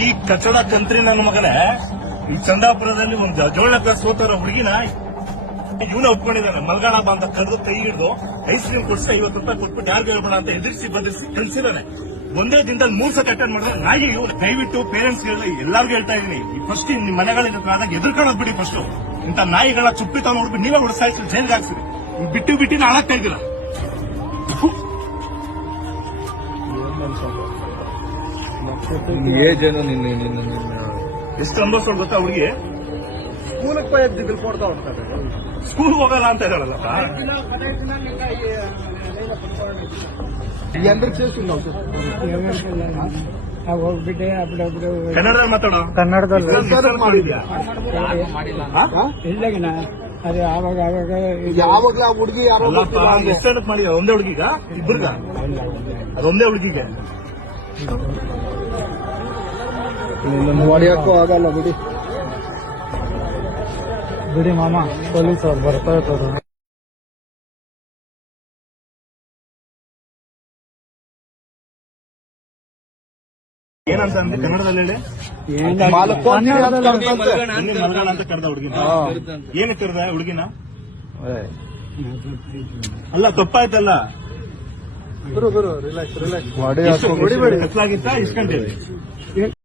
ಈ ಕಚಡ ಕಂತ್ರಿ ನನ್ನ ಮಗನೇ ಈ ಚಂದಾಪುರದಲ್ಲಿ ಒಂದು ಜೋಳ ಸೋತಾರ ಹುಡುಗಿನ ಇವನ ಒಪ್ಕೊಂಡಿದ್ದಾನೆ ಮಲ್ಗಾಣ ಬಾ ಅಂತ ಕರೆದು ಕೈ ಹಿಡಿದು ಐಸ್ ಕ್ರೀಮ್ ಕೊಡ್ಸಿ 50 ರೂಪಾಯಿ ಕೊಟ್ಬಿಟ್ಟು ಯಾರಿಗೂ ಹೇಳ್ಬೇಡ ಅಂತ ಎದುರಿಸಿ ಬಂದಿಸಿ ಕಳಿಸಿದಾನೆ. ಒಂದೇ ದಿನದಲ್ಲಿ 3 ಸತಿ ಅಟೆಂಡ್ ಮಾಡಿದ್ರೆ ನಾಯಿ ಇವ್ರು ದಯವಿಟ್ಟು ಪೇರೆಂಟ್ಸ್ ಎಲ್ಲರಿಗೂ ಹೇಳ್ತಾ ಇದೀನಿ, ಫಸ್ಟ್ ನಿಮ್ ಮನೆಗಳಿಂದ ಆದಾಗ ಎದುರ್ಕೊಳ್ಳೋದು ಬಿಡಿ. ಫಸ್ಟ್ ಇಂಥ ನಾಯಿಗಳ ಚುಪ್ಪಿ ತಾವ್ ನೋಡ್ಬಿಟ್ಟು ನೀವೇ ಹೊಡೆಸಾಯಿಸಿ ಜೈಲ್ಗೆ ಹಾಕ್ಸಿರಿ. ಬಿಟ್ಟು ಹಾಳಾಗ್ತಾ ಇದ್ದೀರಾ. ಏಜ್ ಏನೋ ಎಷ್ಟು ಅನುಭವಿಸೋದು ಗೊತ್ತಾ ಹುಡುಗಿ? ಸ್ಕೂಲಕ್ಕೆ ಹೋಗಿ ಕೊಡ್ತಾ ಹೋಗ್ತಾರೆ, ಸ್ಕೂಲ್ ಹೋಗಲ್ಲ ಅಂತ ಹೇಳಲ್ಲ. ಹೋಗ್ಬಿಟ್ಟೆ ಅప్పుడప్పుడు ಕನ್ನಡದಲ್ಲಿ ಮಾತಾಡೋ. ಕನ್ನಡದಲ್ಲಿ ಮಾಡಿದ್ಯಾ? ಇಲ್ಲಗಿನ ಅದೇ ಆವಾಗ ಯಾವಾಗ್ಲೂ ಆ ಹುಡುಗಿ ಎಷ್ಟು ಮಾಡಿದ? ಒಂದೇ ಹುಡುಗಿಗ ಇಬ್ಬರಿಗ? ಅದೊಂದೇ ಹುಡುಗಿಗೆ ಹೊಡೆಯಕ್ಕೂ ಆಗಲ್ಲ ಬಿಡಿ. ಬಿಡಿ ಮಾಮ, ಪೊಲೀಸ್ ಅವ್ರು ಬರ್ತಾ ಇರ್ತಾರೆ. ಏನಂತ ಅಂದ್ರೆ ಕನ್ನಡದಲ್ಲಿ ಹೇಳಿ. ಮಲ್ಗಾಣ ಅಂತ ಕರೆದ ಹುಡುಗಿನ. ಏನಕ್ಕೆ ಕರೆದ ಹುಡುಗಿನ? ಅಲ್ಲ ತಪ್ಪಾಯ್ತಲ್ಲ. ರಿಲ್ಯಾಕ್ಸ್ ಕತ್ಲಾಗಿತ್ತ ಇಸ್ಕೊಂಡಿರಿ.